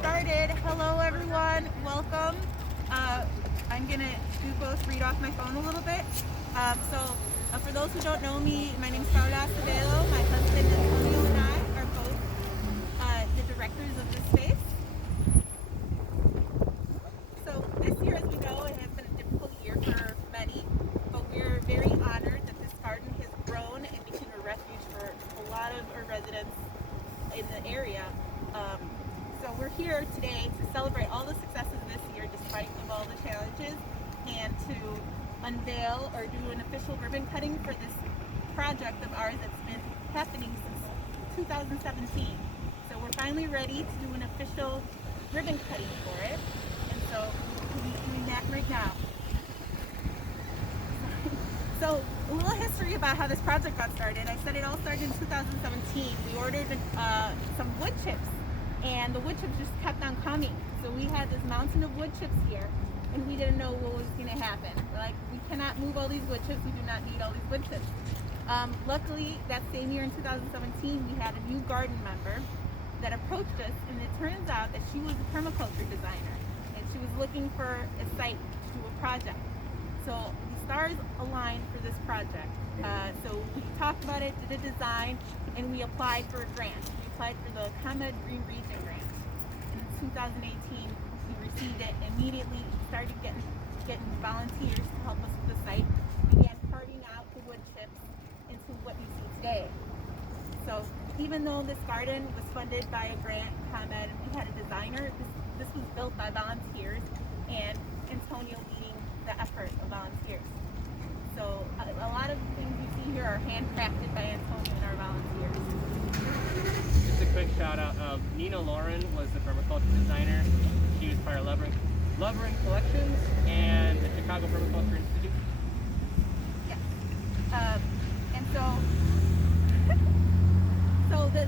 started. Hello everyone, welcome. I'm gonna do both, read off my phone a little bit. For those who don't know me, my name is Paula Acevedo. My husband Antonio and I are both the directors of this space. So this year, as we know, it has been a difficult year for many, but we're very honored that this garden has grown and become a refuge for a lot of our residents in the area. So we're here today to celebrate all the successes this year despite of all the challenges, and to unveil or do an official ribbon cutting for this project of ours that's been happening since 2017. So we're finally ready to do an official ribbon cutting for it, and so we'll be doing that right now. So a little history about how this project got started. I said it all started in 2017. We ordered some wood chips, and the wood chips just kept on coming. So we had this mountain of wood chips here, and we didn't know what was going to happen. We're like, we cannot move all these wood chips. We do not need all these wood chips. Luckily, that same year in 2017, we had a new garden member that approached us, and it turns out that she was a permaculture designer, and she was looking for a site to do a project. So the stars aligned for this project. So we talked about it, did a design, and we applied for a grant. We applied for the ComEd Green Region grant. And in 2018, we received it immediately, started getting volunteers to help us with the site, began carving out the wood chips into what you see today. So even though this garden was funded by a grant, ComEd, and we had a designer, this was built by volunteers, and Antonio leading the effort of volunteers. So a lot of the things you see here are handcrafted by Antonio and our volunteers. Just a quick shout out. Nina Lauren was the permaculture designer. She was part of Lovering Collections and the Chicago Permaculture Institute. Yeah. And so the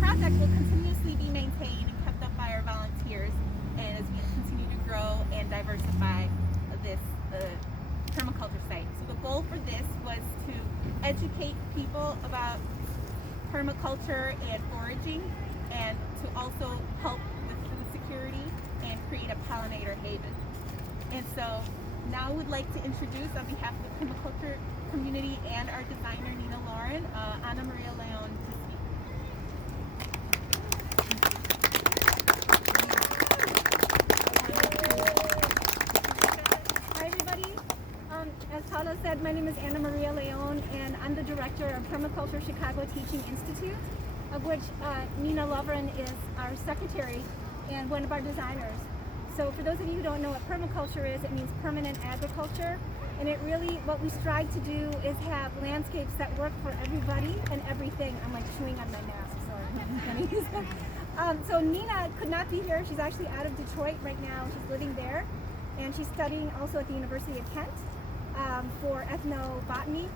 project will continuously be maintained and kept up by our volunteers, and as we continue to grow and diversify this permaculture site. So the goal for this was to educate people about permaculture and foraging, and to also help with food security and create a pollinator haven. And so now I would like to introduce, on behalf of the permaculture community and our designer Nina Lauren, Ana Maria Leon to speak. Hi everybody. As Paula said, my name is Ana Maria Leon, and I'm the director of Permaculture Chicago Teaching Institute, of which Nina Lauren is our secretary and one of our designers. So for those of you who don't know what permaculture is, it means permanent agriculture. And it really, what we strive to do is have landscapes that work for everybody and everything. I'm like chewing on my mask, sorry. So Nina could not be here. She's actually out of Detroit right now. She's living there. And she's studying also at the University of Kent for ethnobotany.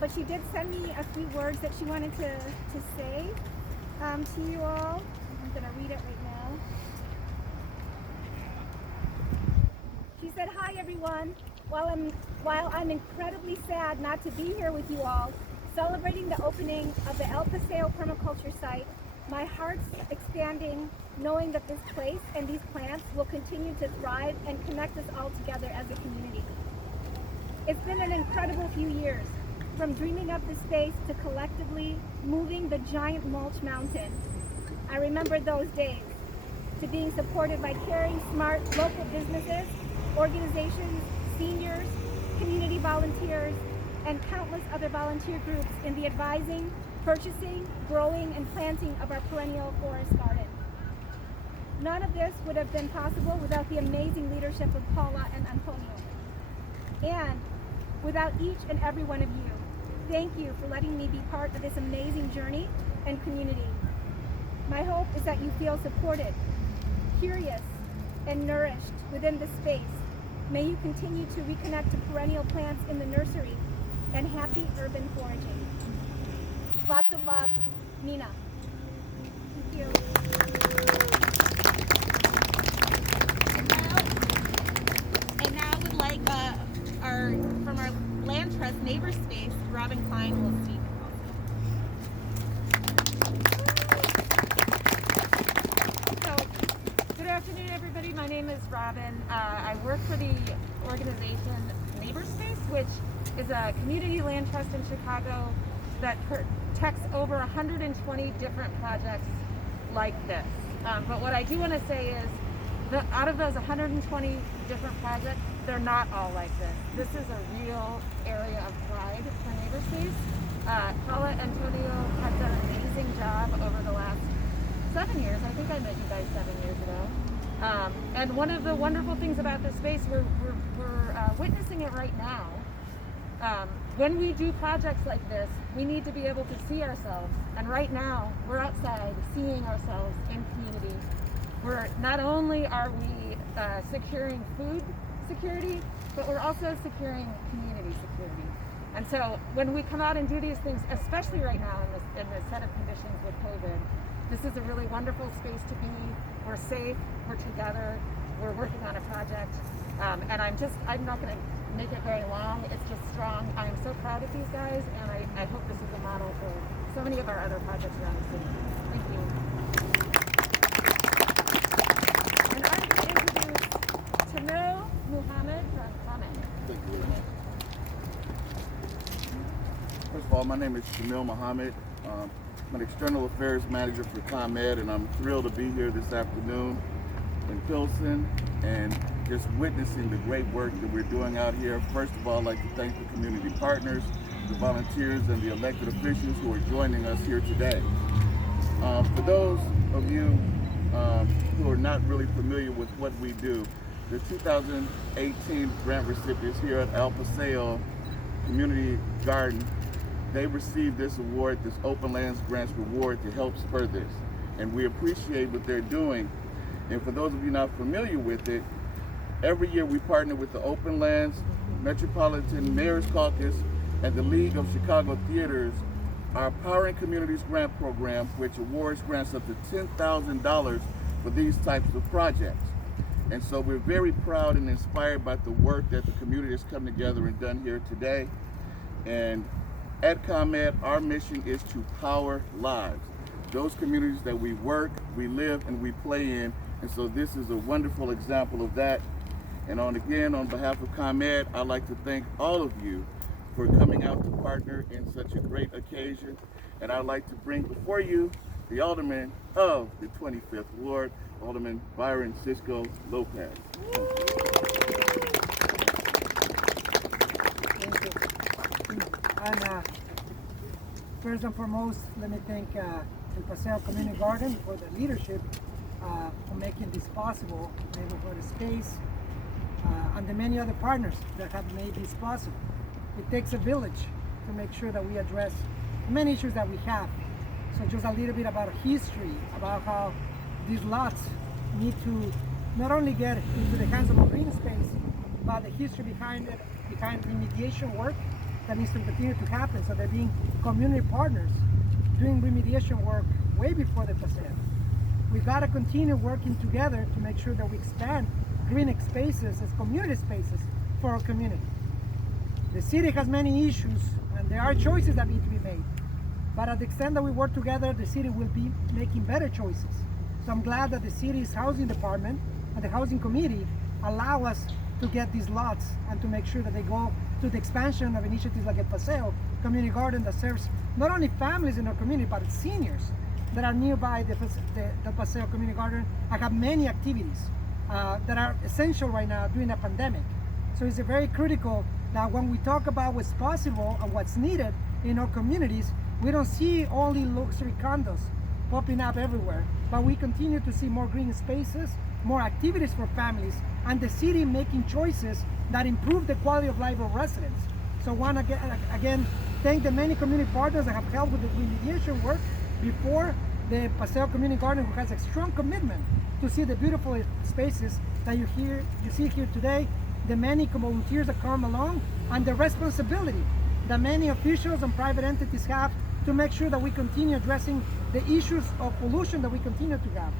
But she did send me a few words that she wanted to say to you all. I'm going to read it right now. She said, "Hi everyone. While I'm incredibly sad not to be here with you all, celebrating the opening of the El Paseo permaculture site, my heart's expanding knowing that this place and these plants will continue to thrive and connect us all together as a community. It's been an incredible few years, from dreaming up the space to collectively moving the giant mulch mountain. I remember those days, to being supported by caring, smart local businesses, organizations, seniors, community volunteers, and countless other volunteer groups in the advising, purchasing, growing, and planting of our perennial forest garden. None of this would have been possible without the amazing leadership of Paula and Antonio. And without each and every one of you, thank you for letting me be part of this amazing journey and community. My hope is that you feel supported, curious, and nourished within this space. May you continue to reconnect to perennial plants in the nursery and happy urban foraging. Lots of love, Nina." Thank you. And now I would like from our Land Trust Neighbor Space, Robin Klein will speak. So afternoon, everybody. My name is Robin. I work for the organization Neighborspace, which is a community land trust in Chicago that protects over 120 different projects like this. But what I do want to say is that out of those 120 different projects, they're not all like this. This is a real area of pride for Neighborspace. Paula Antonio has done an amazing job over the last 7 years. I think I met you guys 7 years ago. And one of the wonderful things about this space, we're witnessing it right now. When we do projects like this, we need to be able to see ourselves. And right now, we're outside seeing ourselves in community. Not only are we securing food security, but we're also securing community security. And so when we come out and do these things, especially right now in this set of conditions with COVID, this is a really wonderful space to be. We're safe, we're together, we're working on a project. And I'm not gonna make it very long, it's just strong. I am so proud of these guys, and I hope this is a model for so many of our other projects around the city. Thank you. And I'm going to introduce Tamil Muhammad from ComEd. First of all, my name is Shamil Muhammad. I'm an external affairs manager for ComEd, and I'm thrilled to be here this afternoon in Pilsen and just witnessing the great work that we're doing out here. First of all, I'd like to thank the community partners, the volunteers, and the elected officials who are joining us here today. For those of you who are not really familiar with what we do, the 2018 grant recipients here at El Paseo Community Garden, they received this award, this Open Lands Grants Reward, to help spur this. And we appreciate what they're doing. And for those of you not familiar with it, every year we partner with the Open Lands, Metropolitan Mayor's Caucus, and the League of Chicago Theaters, our Powering Communities Grant Program, which awards grants up to $10,000 for these types of projects. And so we're very proud and inspired by the work that the community has come together and done here today. And at ComEd, our mission is to power lives. Those communities that we work, we live, and we play in. And so this is a wonderful example of that. And on behalf of ComEd, I'd like to thank all of you for coming out to partner in such a great occasion. And I'd like to bring before you the Alderman of the 25th Ward, Alderman Byron Cisco Lopez. And first and foremost, let me thank the Paseo Community Garden for the leadership for making this possible, neighborhood space, and the many other partners that have made this possible. It takes a village to make sure that we address many issues that we have. So just a little bit about history, about how these lots need to not only get into the hands of a green space, but the history behind it, behind remediation work that needs to continue to happen. So they're being community partners doing remediation work way before the Paseo. We've got to continue working together to make sure that we expand green spaces as community spaces for our community. The city has many issues, and there are choices that need to be made. But at the extent that we work together, the city will be making better choices. So I'm glad that the city's housing department and the housing committee allow us to get these lots and to make sure that they go to the expansion of initiatives like a Paseo Community Garden that serves not only families in our community, but seniors that are nearby the Paseo Community Garden. I have many activities that are essential right now during a pandemic. So it's very critical that when we talk about what's possible and what's needed in our communities, we don't see only luxury condos popping up everywhere, but we continue to see more green spaces, more activities for families, and the city making choices that improve the quality of life of residents. So I want to again thank the many community partners that have helped with the remediation work before the Paseo Community Garden, who has a strong commitment to see the beautiful spaces that you see here today, the many volunteers that come along, and the responsibility that many officials and private entities have to make sure that we continue addressing the issues of pollution that we continue to have.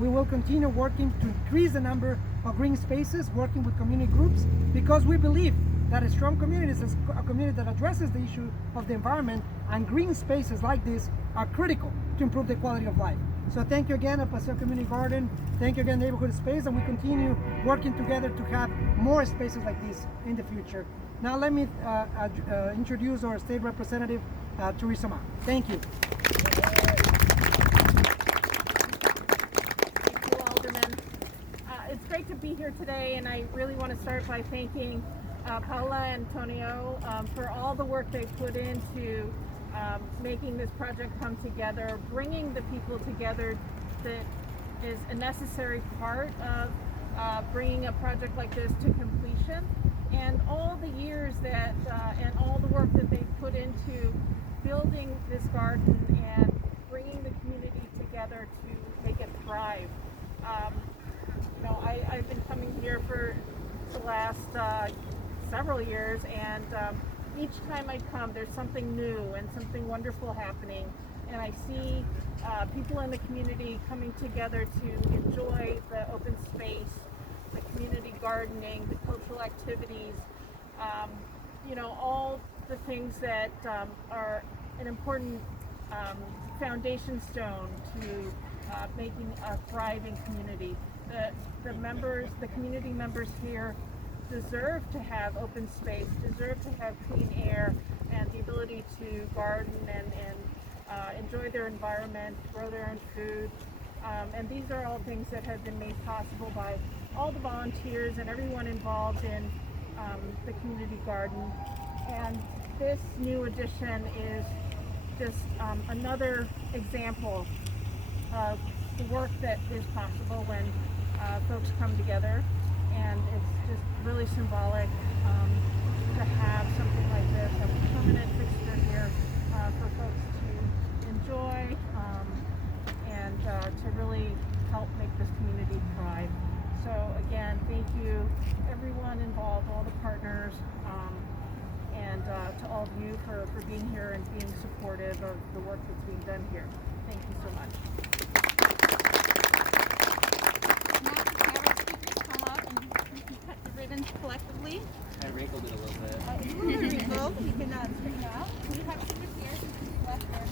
We will continue working to increase the number of green spaces, working with community groups, because we believe that a strong community is a community that addresses the issue of the environment, and green spaces like this are critical to improve the quality of life. So thank you again at Paseo Community Garden. Thank you again, Neighborhood Space, and we continue working together to have more spaces like this in the future. Now let me introduce our state representative, Teresa Ma. Thank you. Thank you, Alderman. It's great to be here today, and I really want to start by thanking Paula and Antonio for all the work they put into making this project come together, bringing the people together that is a necessary part of bringing a project like this to completion, and all the years that and all the work that they put into building this garden and bringing the community together to make it thrive. I've been coming here for the last several years, and each time I come, there's something new and something wonderful happening, and I see people in the community coming together to enjoy the open space, the community gardening, the cultural activities, all the things that are an important foundation stone to making a thriving community. The community members here deserve to have open space, deserve to have clean air and the ability to garden and enjoy their environment, grow their own food. And these are all things that have been made possible by all the volunteers and everyone involved in the community garden. And this new addition is just another example of the work that is possible when folks come together, and it's just really symbolic to have something like this, a permanent fixture here for folks to enjoy and to really help make this community thrive. So again, thank you everyone involved, all the partners, and to all of you for being here and being supportive of the work that's being done here. Thank you so much. Ribbons collectively. I wrinkled it a little bit. It's a little wrinkled. We can straighten out. We have some here since we left our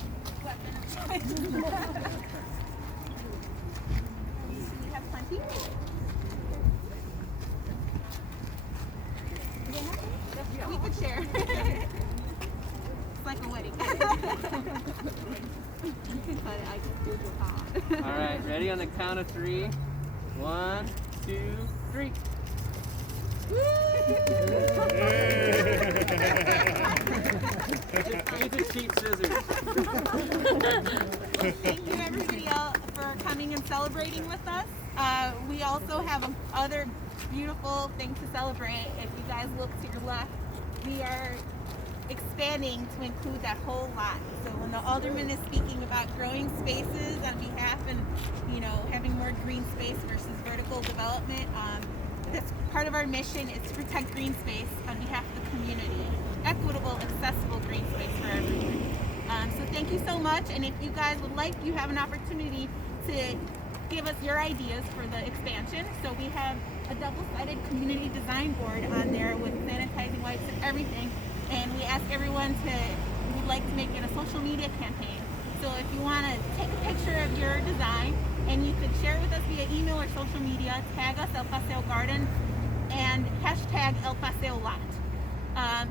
we have plenty. We could share. It's like a wedding. You can cut it. I can do it. All right, ready on the count of 3. 1, 2, 3. Use the cheap scissors. Thank you everybody else for coming and celebrating with us. We also have other beautiful things to celebrate. If you guys look to your left, we are expanding to include that whole lot. So when the alderman is speaking about growing spaces on behalf and having more green space versus vertical development, that's part of our mission is to protect green space on behalf of the community. Equitable, accessible green space for everyone. So thank you so much, and if you guys would like, you have an opportunity to give us your ideas for the expansion. So we have a double-sided community design board on there with sanitizing wipes and everything, and we ask everyone we'd like to make it a social media campaign. So if you want to take a picture of your design, and you could share it with us via email or social media, tag us El Paseo Garden, and hashtag El Paseo Lot.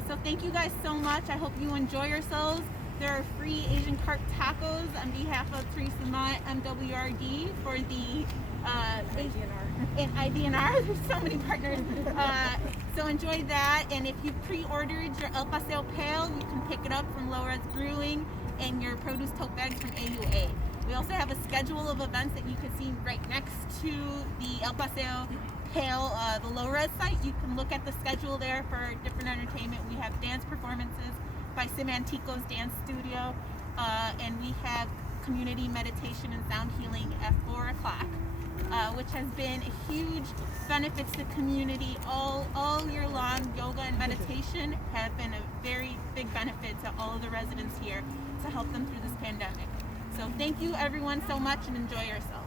So thank you guys so much. I hope you enjoy yourselves. There are free Asian carp tacos on behalf of Teresa Mott MWRD for the IDNR. There's so many partners. So enjoy that. And if you pre-ordered your El Paseo Pail, you can pick it up from Low Res Brewing, and your produce tote bags from AUA. We also have a schedule of events that you can see right next to the El Paseo Pail, the Low Res site. You can look at the schedule there for different entertainment. We have dance performances by Semantico's Dance Studio, and we have community meditation and sound healing at 4 o'clock, which has been a huge benefit to the community all year long. Yoga and meditation have been a very big benefit to all of the residents here to help them through this pandemic. So thank you everyone so much, and enjoy yourself.